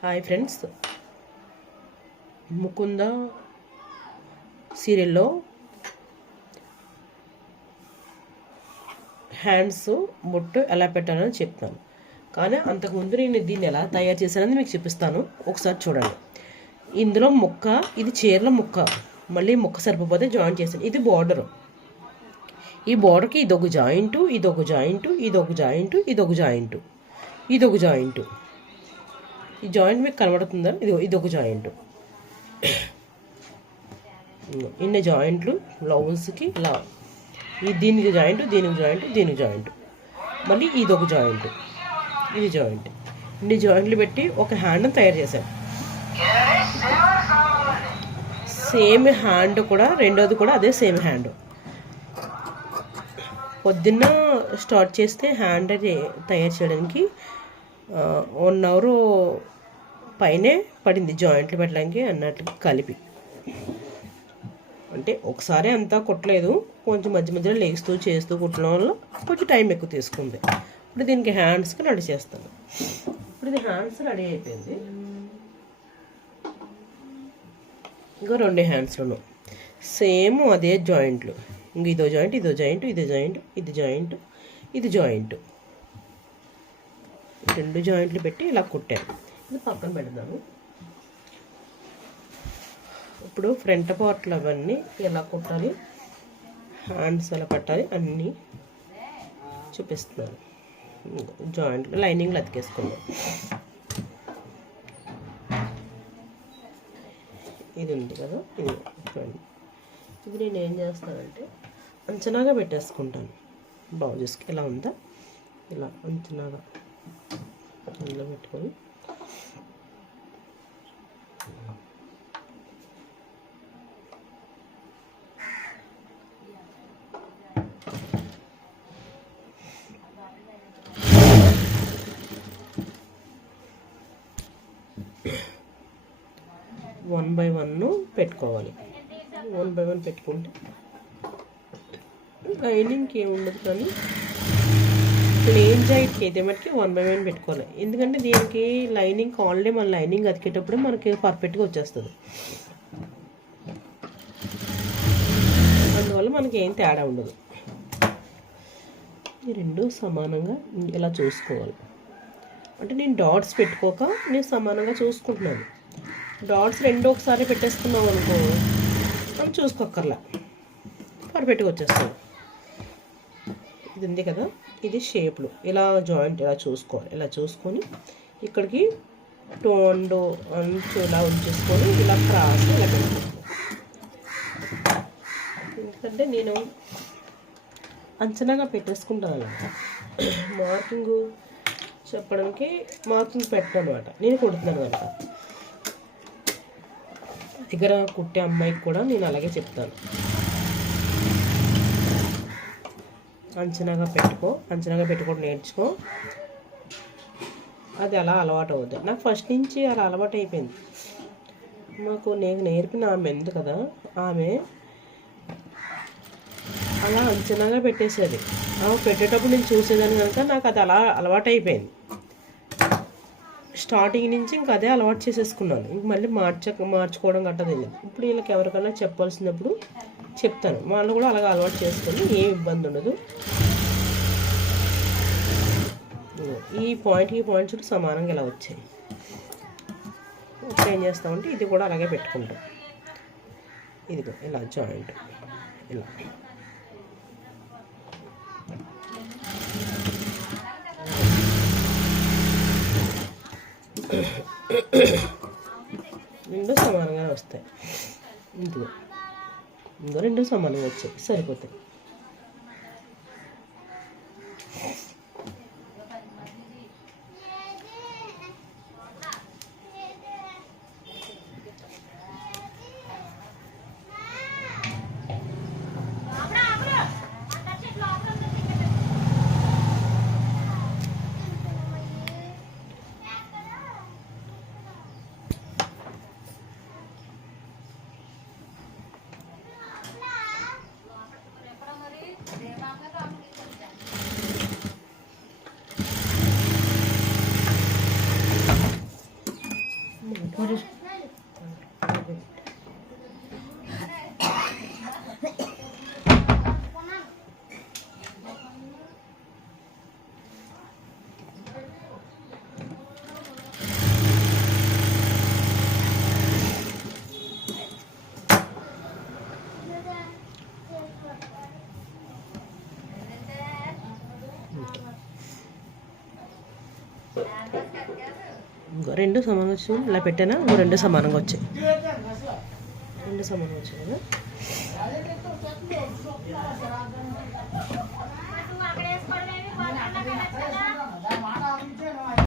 Hi friends, Mukunda సీరియల్లో hands బొట్టు ఎలా పెట్టాలని చెప్తాను. కానీ అంతకుముందు నేను దీన్ని ఎలా తయారు చేశానని మీకు చూపిస్తాను. ఒకసారి చూడండి. ఇందులో ముక్క, ఇది చీరల ముక్క, మళ్ళీ ముక్క సరిపోతే జాయింట్ చేశాను. ఇది బార్డరు. ఈ బార్డర్కి ఇదొక జాయింటు, ఇదొక జాయింటు, ఇదొక జాయింటు, ఇదొక జాయింటు, ఇదొక జాయింటు. ఈ జాయింట్ మీకు కనబడుతుందా? ఇదొక జాయింట్. ఇన్ని జాయింట్లు బ్లౌజ్కి ఇలా. దీనికి జాయింట్, దీనికి జాయింట్, దీనికి జాయింట్, మళ్ళీ ఇదొక జాయింట్, ఇది జాయింట్. ఇన్ని జాయింట్లు పెట్టి ఒక హ్యాండ్ని తయారు చేశాను. సేమ్ హ్యాండ్ కూడా, రెండోది కూడా అదే సేమ్ హ్యాండ్. పొద్దున్న స్టార్ట్ చేస్తే హ్యాండ్ తయారు చేయడానికి 1 అవర్ పైనే పడింది జాయింట్లు పెట్టడానికి అన్నట్లు కలిపి. అంటే ఒకసారి అంతా కుట్టలేదు, కొంచెం మధ్య మధ్యలో లేస్తూ చేస్తూ కుట్టడం వల్ల కొంచెం టైం ఎక్కువ తీసుకుంది. ఇప్పుడు దీనికి హ్యాండ్స్కి రెడీ చేస్తాను. ఇప్పుడు ఇది హ్యాండ్స్ రెడీ అయిపోయింది. ఇంకా 2 హ్యాండ్స్లను సేమ్ అదే జాయింట్లు. ఇంక ఇదో జాయింట్, ఇదో జాయింట్, ఇదో జాయింట్, ఇది జాయింట్, ఇది జాయింట్, 2 జాయింట్లు పెట్టి ఇలా కుట్టాను. ఇది పక్కన పెడదాము. ఇప్పుడు ఫ్రంట్ పార్ట్లు అవన్నీ ఎలా కుట్టాలి, హ్యాండ్స్ ఎలా కట్టాలి అన్నీ చూపిస్తున్నాను. జాయింట్లు లైనింగ్లు అతికేసుకున్నాం. ఇది ఉంది కదా, ఇది చూడండి. ఇది నేను ఏం చేస్తానంటే అంచనాగా పెట్టేసుకుంటాను. బ్లౌజెస్కి ఎలా ఉందా ఇలా అంచనాగా అందులో పెట్టుకొని వన్ బై 1 పెట్టుకోవాలి. 1 బై 1 పెట్టుకుంటే లైనింగ్కి ఏముండదు. కానీ ప్లేన్ జాయింట్కి అయితే మటుకి 1 బై 1 పెట్టుకోవాలి. ఎందుకంటే దీనికి లైనింగ్ ఆల్రెడీ మన లైనింగ్ అతికేటప్పుడు మనకి పర్ఫెక్ట్గా వచ్చేస్తుంది. అందువల్ల మనకి ఏం తేడా ఉండదు. ఈ 2 సమానంగా ఇలా చూసుకోవాలి. అంటే నేను డాట్స్ పెట్టుకోక నేను సమానంగా చూసుకుంటున్నాను. డాట్స్ 2 ఒకసారి పెట్టేసుకున్నాం అనుకో, మనం చూసుకోక్కర్లా, పర్ఫెక్ట్గా వచ్చేస్తుంది. ఇది ఉంది కదా, ఇది షేప్లు ఇలా జాయింట్ ఇలా చూసుకోవాలి. ఇలా చూసుకొని ఇక్కడికి 2 అంచు ఇలా ఉంచేసుకొని ఇలా క్రాస్ ఇలా పెట్టుకోవాలి. ఎందుకంటే నేను అంచనాగా పెట్టేసుకుంటాను. మార్కింగ్ చెప్పడానికి మార్కింగ్ పెట్టాను అనమాట. నేను కుడుతున్నాను కనుక దగ్గర కుట్టే అమ్మాయికి కూడా నేను అలాగే చెప్తాను. అంచనాగా పెట్టుకో, అంచనాగా పెట్టుకోవడం నేర్చుకో. అది అలా అలవాటు అవుతుంది. నాకు ఫస్ట్ నుంచి అలా అలవాటు అయిపోయింది. మాకు నేను నేర్పిన ఆమె ఉంది కదా, ఆమె అలా అంచనాగా పెట్టేసేది. ఆమె పెట్టేటప్పుడు నేను చూసేదాన్ని కనుక నాకు అది అలా అలవాటు అయిపోయింది. స్టార్టింగ్ నుంచి ఇంక అదే అలవాటు చేసేసుకున్నాను. ఇంక మళ్ళీ మార్చుకోవడం గట్ట తెలియదు. ఇప్పుడు వీళ్ళకి ఎవరికైనా చెప్పాల్సినప్పుడు చెప్తాను. వాళ్ళు కూడా అలాగే అలవాటు చేసుకొని ఏం ఇబ్బంది ఉండదు. ఈ పాయింట్ చుట్టూ సమానంగా ఇలా వచ్చాయి. ఇప్పుడు ఏం చేస్తామంటే ఇది కూడా అలాగే పెట్టుకుంటాం. ఇదిగో ఇలా జాయింట్ ఇలా రెండు సమానంగా వస్తాయి. ఇంకో 2 సమానంగా వచ్చాయి, సరిపోతాయి. ఇంకో రెండు సమానంగా వచ్చాయి. ఇలా పెట్టానా ఇంకో రెండు సమానంగా వచ్చాయి. రెండు సమానంగా వచ్చాయి కదా. అక్కడ వేసుకోవడమే